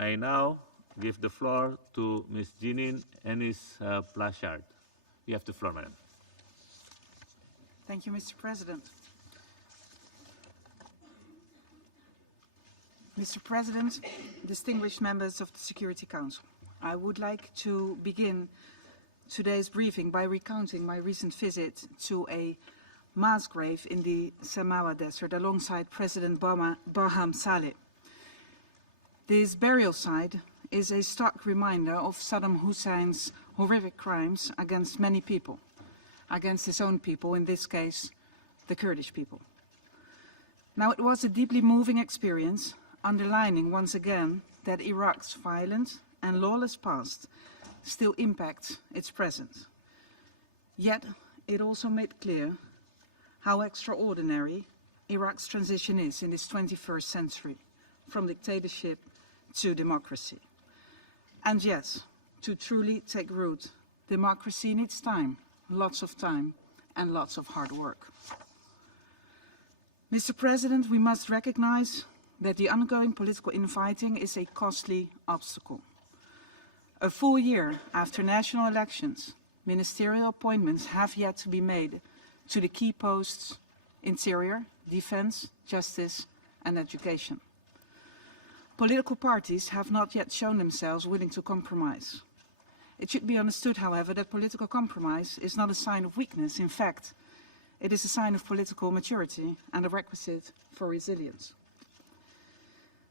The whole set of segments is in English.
I now give the floor to Ms. Jeanine Hennis-Plasschaert. You have the floor, madam. Thank you, Mr. President. Mr. President, distinguished members of the Security Council, I would like to begin today's briefing by recounting my recent visit to a mass grave in the Samawa Desert alongside President Barham Saleh. This burial site is a stark reminder of Saddam Hussein's horrific crimes against many people, against his own people, in this case, the Kurdish people. Now, it was a deeply moving experience, underlining once again that Iraq's violent and lawless past still impacts its present. Yet, it also made clear how extraordinary Iraq's transition is in this 21st century, from dictatorship to democracy. And yes, to truly take root, democracy needs time, lots of time, and lots of hard work. Mr. President, we must recognize that the ongoing political infighting is a costly obstacle. A full year after national elections, ministerial appointments have yet to be made to the key posts: Interior, Defense, Justice, and Education. Political parties have not yet shown themselves willing to compromise. It should be understood, however, that political compromise is not a sign of weakness. In fact, it is a sign of political maturity and a requisite for resilience.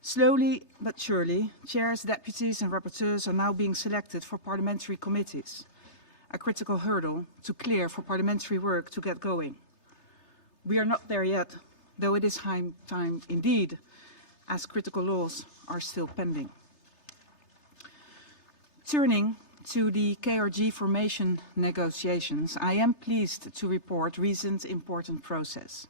Slowly but surely, chairs, deputies and rapporteurs are now being selected for parliamentary committees, a critical hurdle to clear for parliamentary work to get going. We are not there yet, though it is high time indeed, as critical laws are still pending. Turning to the KRG formation negotiations, I am pleased to report recent important progress.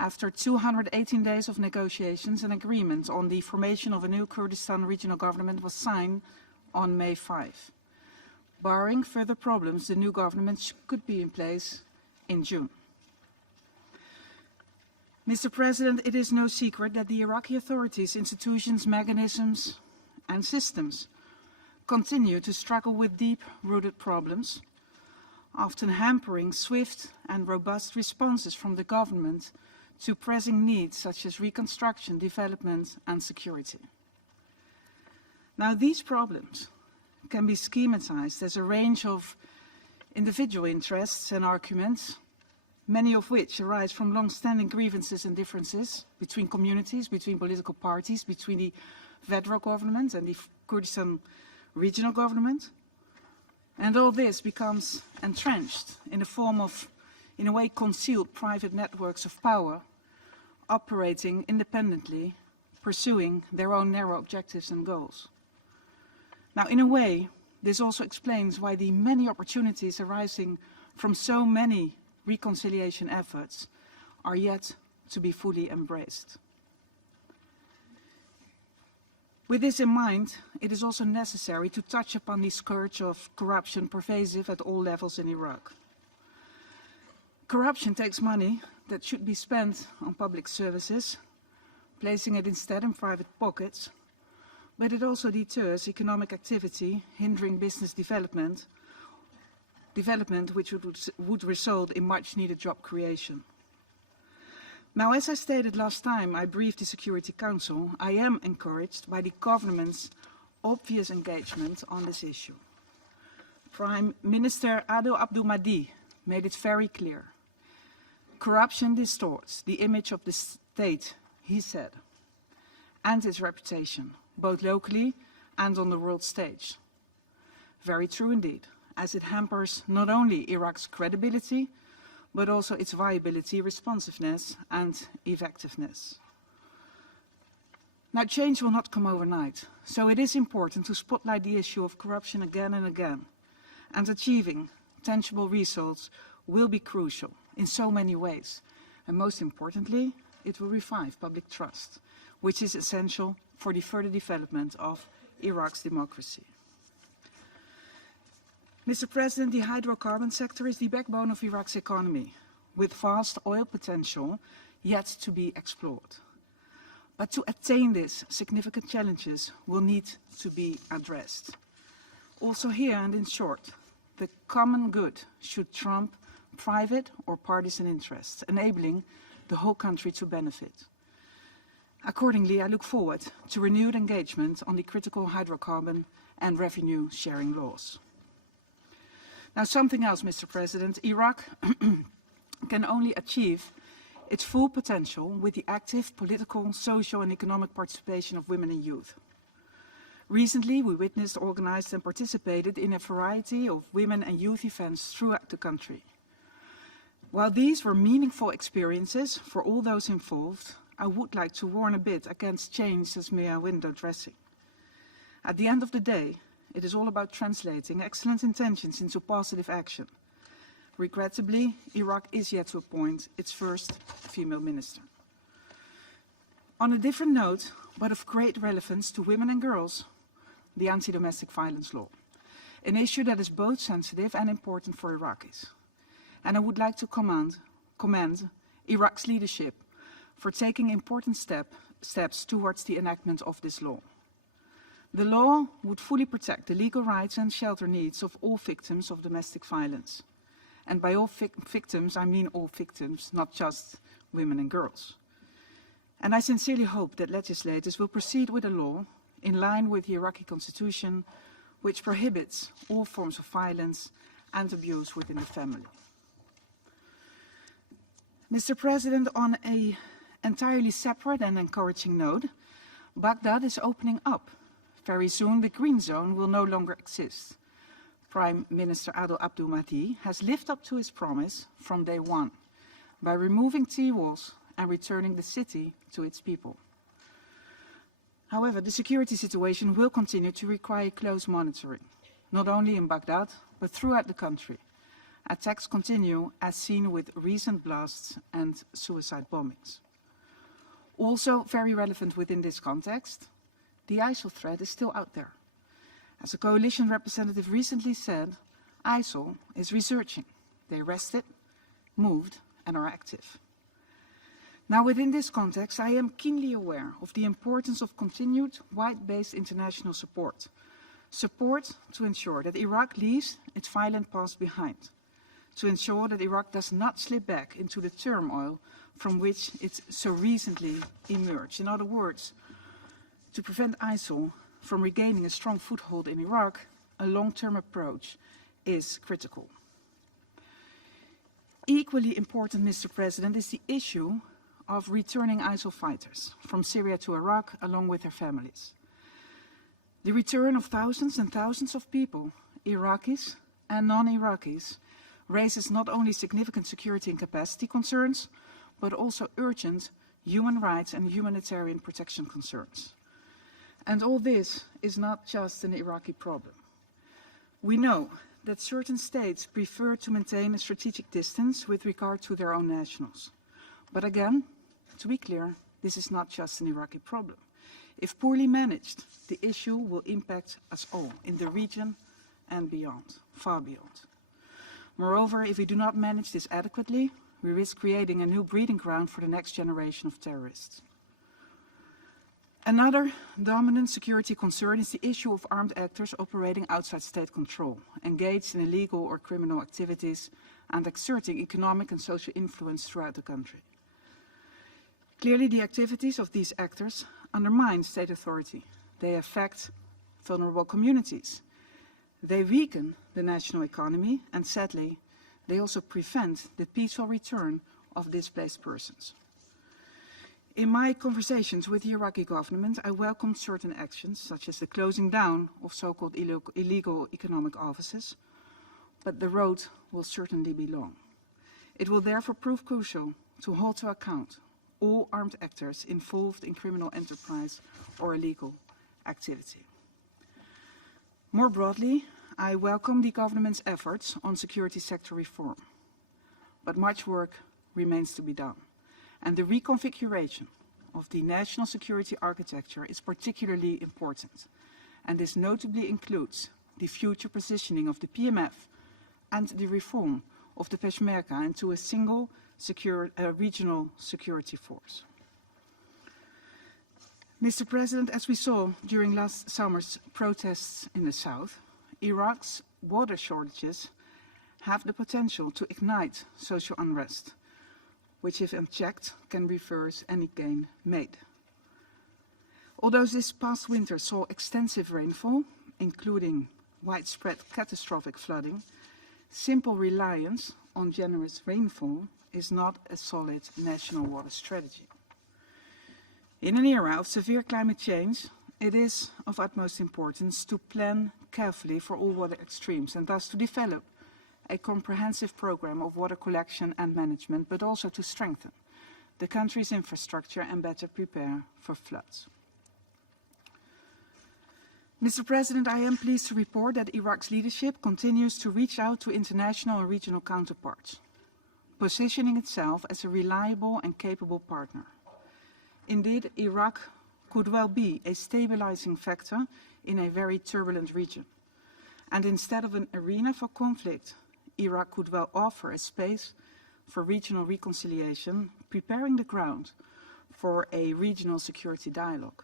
After 218 days of negotiations, an agreement on the formation of a new Kurdistan regional government was signed on May 5. Barring further problems, the new government could be in place in June. Mr. President, it is no secret that the Iraqi authorities, institutions, mechanisms and systems continue to struggle with deep-rooted problems, often hampering swift and robust responses from the government to pressing needs such as reconstruction, development and security. Now, these problems can be schematized as a range of individual interests and arguments, many of which arise from long-standing grievances and differences between communities, between political parties, between the federal government and the Kurdistan regional government. And all this becomes entrenched in the form of, in a way, concealed private networks of power operating independently, pursuing their own narrow objectives and goals. Now, in a way, this also explains why the many opportunities arising from so many reconciliation efforts are yet to be fully embraced. With this in mind, it is also necessary to touch upon the scourge of corruption pervasive at all levels in Iraq. Corruption takes money that should be spent on public services, placing it instead in private pockets, but it also deters economic activity, hindering business development which would result in much-needed job creation. Now, as I stated last time I briefed the Security Council, I am encouraged by the government's obvious engagement on this issue. Prime Minister Adel Abdul Mahdi made it very clear. Corruption distorts the image of the state, he said, and its reputation, both locally and on the world stage. Very true indeed, as it hampers not only Iraq's credibility, but also its viability, responsiveness, and effectiveness. Now, change will not come overnight, so it is important to spotlight the issue of corruption again and again, and achieving tangible results will be crucial in so many ways, and most importantly, it will revive public trust, which is essential for the further development of Iraq's democracy. Mr. President, the hydrocarbon sector is the backbone of Iraq's economy, with vast oil potential yet to be explored. But to attain this, significant challenges will need to be addressed. Also here, and in short, the common good should trump private or partisan interests, enabling the whole country to benefit. Accordingly, I look forward to renewed engagement on the critical hydrocarbon and revenue sharing laws. Now, something else, Mr. President. Iraq can only achieve its full potential with the active political, social and economic participation of women and youth. Recently, we witnessed, organized and participated in a variety of women and youth events throughout the country. While these were meaningful experiences for all those involved, I would like to warn a bit against change as mere window dressing. At the end of the day, it is all about translating excellent intentions into positive action. Regrettably, Iraq is yet to appoint its first female minister. On a different note, but of great relevance to women and girls, the anti-domestic violence law, an issue that is both sensitive and important for Iraqis. And I would like to commend Iraq's leadership for taking important steps towards the enactment of this law. The law would fully protect the legal rights and shelter needs of all victims of domestic violence. And by all victims, I mean all victims, not just women and girls. And I sincerely hope that legislators will proceed with a law in line with the Iraqi constitution, which prohibits all forms of violence and abuse within the family. Mr. President, on an entirely separate and encouraging note, Baghdad is opening up. Very soon, the green zone will no longer exist. Prime Minister Adel Abdul Mahdi has lived up to his promise from day one by removing T-walls and returning the city to its people. However, the security situation will continue to require close monitoring, not only in Baghdad, but throughout the country. Attacks continue, as seen with recent blasts and suicide bombings. Also very relevant within this context, the ISIL threat is still out there. As a coalition representative recently said, ISIL is researching. They arrested, moved, and are active. Now, within this context, I am keenly aware of the importance of continued wide-based international support. Support to ensure that Iraq leaves its violent past behind, to ensure that Iraq does not slip back into the turmoil from which it so recently emerged. In other words, to prevent ISIL from regaining a strong foothold in Iraq, a long-term approach is critical. Equally important, Mr. President, is the issue of returning ISIL fighters from Syria to Iraq along with their families. The return of thousands and thousands of people, Iraqis and non-Iraqis, raises not only significant security and capacity concerns, but also urgent human rights and humanitarian protection concerns. And all this is not just an Iraqi problem. We know that certain states prefer to maintain a strategic distance with regard to their own nationals. But again, to be clear, this is not just an Iraqi problem. If poorly managed, the issue will impact us all in the region and beyond, far beyond. Moreover, if we do not manage this adequately, we risk creating a new breeding ground for the next generation of terrorists. Another dominant security concern is the issue of armed actors operating outside state control, engaged in illegal or criminal activities and exerting economic and social influence throughout the country. Clearly, the activities of these actors undermine state authority. They affect vulnerable communities. They weaken the national economy, and sadly, they also prevent the peaceful return of displaced persons. In my conversations with the Iraqi government, I welcome certain actions, such as the closing down of so-called illegal economic offices, but the road will certainly be long. It will therefore prove crucial to hold to account all armed actors involved in criminal enterprise or illegal activity. More broadly, I welcome the government's efforts on security sector reform, but much work remains to be done. And the reconfiguration of the national security architecture is particularly important, and this notably includes the future positioning of the PMF and the reform of the Peshmerga into a single regional security force. Mr. President, as we saw during last summer's protests in the south, Iraq's water shortages have the potential to ignite social unrest, which if unchecked can reverse any gain made. Although this past winter saw extensive rainfall, including widespread catastrophic flooding, simple reliance on generous rainfall is not a solid national water strategy. In an era of severe climate change, it is of utmost importance to plan carefully for all water extremes and thus to develop a comprehensive program of water collection and management, but also to strengthen the country's infrastructure and better prepare for floods. Mr. President, I am pleased to report that Iraq's leadership continues to reach out to international and regional counterparts, positioning itself as a reliable and capable partner. Indeed, Iraq could well be a stabilizing factor in a very turbulent region. And instead of an arena for conflict, Iraq could well offer a space for regional reconciliation, preparing the ground for a regional security dialogue.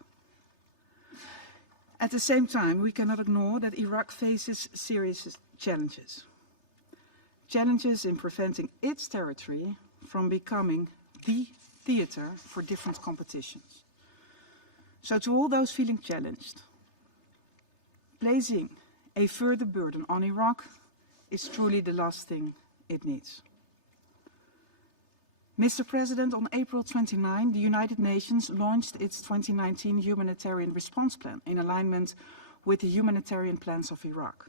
At the same time, we cannot ignore that Iraq faces serious challenges. Challenges in preventing its territory from becoming the theater for different competitions. So to all those feeling challenged, placing a further burden on Iraq is truly the last thing it needs. Mr. President, on April 29, the United Nations launched its 2019 Humanitarian Response Plan in alignment with the humanitarian plans of Iraq.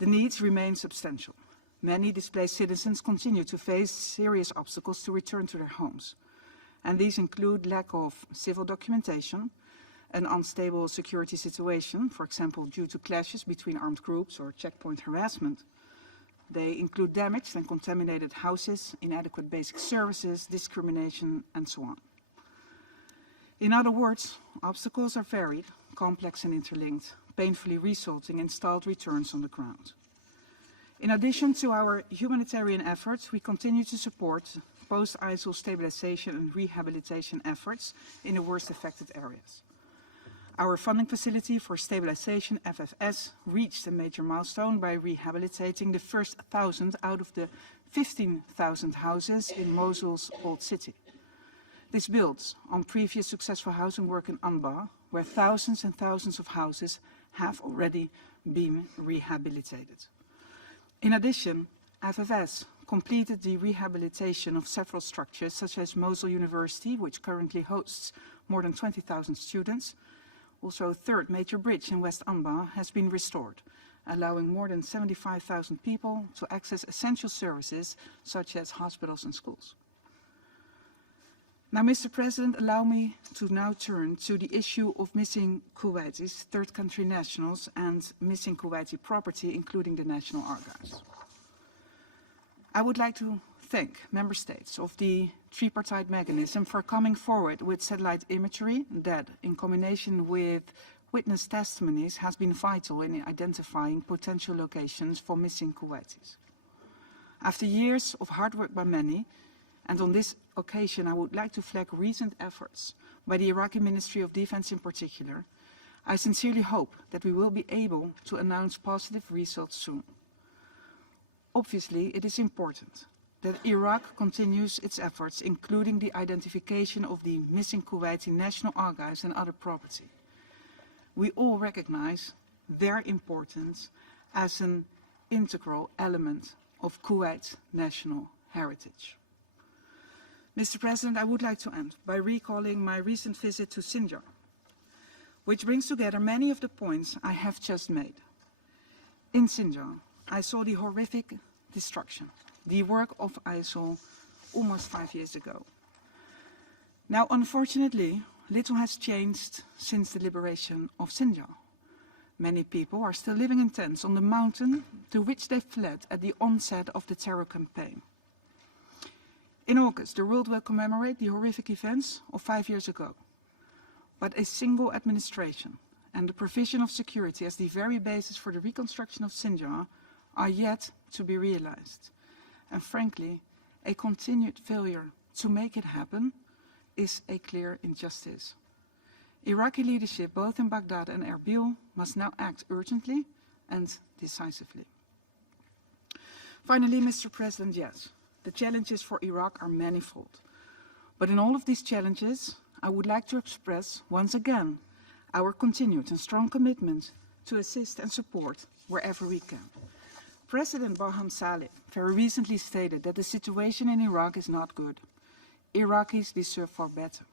The needs remain substantial. Many displaced citizens continue to face serious obstacles to return to their homes. And these include lack of civil documentation, an unstable security situation, for example, due to clashes between armed groups or checkpoint harassment. They include damaged and contaminated houses, inadequate basic services, discrimination, and so on. In other words, obstacles are varied, complex and interlinked, painfully resulting in stalled returns on the ground. In addition to our humanitarian efforts, we continue to support post-ISIL stabilization and rehabilitation efforts in the worst affected areas. Our funding facility for stabilization, FFS, reached a major milestone by rehabilitating the first 1,000 out of the 15,000 houses in Mosul's old city. This builds on previous successful housing work in Anbar, where thousands and thousands of houses have already been rehabilitated. In addition, FFS completed the rehabilitation of several structures, such as Mosul University, which currently hosts more than 20,000 students. Also, a third major bridge in West Anbar has been restored, allowing more than 75,000 people to access essential services, such as hospitals and schools. Now, Mr. President, allow me to now turn to the issue of missing Kuwaitis, third country nationals, and missing Kuwaiti property, including the national archives. I would like to thank member states of the tripartite mechanism for coming forward with satellite imagery that, in combination with witness testimonies, has been vital in identifying potential locations for missing Kuwaitis. After years of hard work by many, and on this occasion I would like to flag recent efforts by the Iraqi Ministry of Defense in particular, I sincerely hope that we will be able to announce positive results soon. Obviously, it is important that Iraq continues its efforts, including the identification of the missing Kuwaiti national archives and other property. We all recognize their importance as an integral element of Kuwait's national heritage. Mr. President, I would like to end by recalling my recent visit to Sinjar, which brings together many of the points I have just made. In Sinjar, I saw the horrific destruction, the work of ISIL almost 5 years ago. Now, unfortunately, little has changed since the liberation of Sinjar. Many people are still living in tents on the mountain to which they fled at the onset of the terror campaign. In August, the world will commemorate the horrific events of 5 years ago. But a single administration and the provision of security as the very basis for the reconstruction of Sinjar are yet to be realized. And frankly, a continued failure to make it happen is a clear injustice. Iraqi leadership, both in Baghdad and Erbil, must now act urgently and decisively. Finally, Mr. President, yes, the challenges for Iraq are manifold. But in all of these challenges, I would like to express once again our continued and strong commitment to assist and support wherever we can. President Barham Saleh very recently stated that the situation in Iraq is not good. Iraqis deserve far better.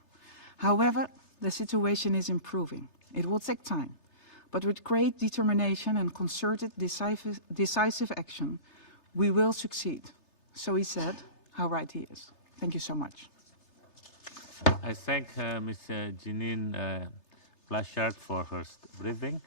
However, the situation is improving. It will take time, but with great determination and concerted decisive action, we will succeed. So he said, how right he is. Thank you so much. I thank Ms. Jeanine Plasschaert for her briefing.